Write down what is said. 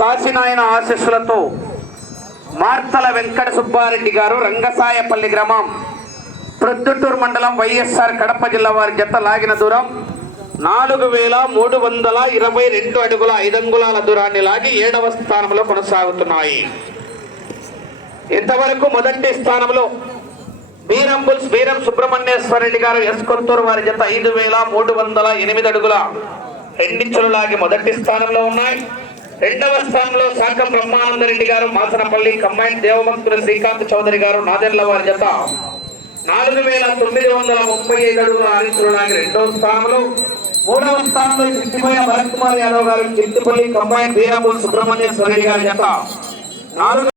కాశీనాయన ఆశీస్సులతో మార్తల వెంకట సుబ్బారెడ్డి గారు రంగసాయపల్లి గ్రామం ప్రొద్దుటూరు మండలం వైఎస్ఆర్ కడప జిల్లా వారి జత లాగిన దూరం 4322 అడుగుల 5 అంగుళాల దూరాన్ని లాగి 7వ స్థానంలో కొనసాగుతున్నాయి. ఇంతవరకు మొదటి స్థానంలో వీరం సుబ్రహ్మణ్యేశ్వరరెడ్డి గారు ఎస్కొత్తూరు వారి జత 5308 అడుగుల 2 ఇంచులు లాగి మొదటి స్థానంలో ఉన్నాయి. 2వ స్థానంలో శాఖం బ్రహ్మానందరెడ్డి గారు మాసనపల్లి కంబైన్ దేవభక్తులు శ్రీకాంత్ చౌదరి గారు నాదెండ్ల వారి జత 4935 అడుగుల 6 ఇంచులు లాగి 2వ స్థానంలో. 3వ స్థానంలో చిట్టిపోయ భరత్ కుమార్ యాదవ్ గారు చిట్టిపల్లి కంబైన్ వీరపుల్ సుబ్రహ్మణ్యేశ్వరరెడ్డి గారి జత 4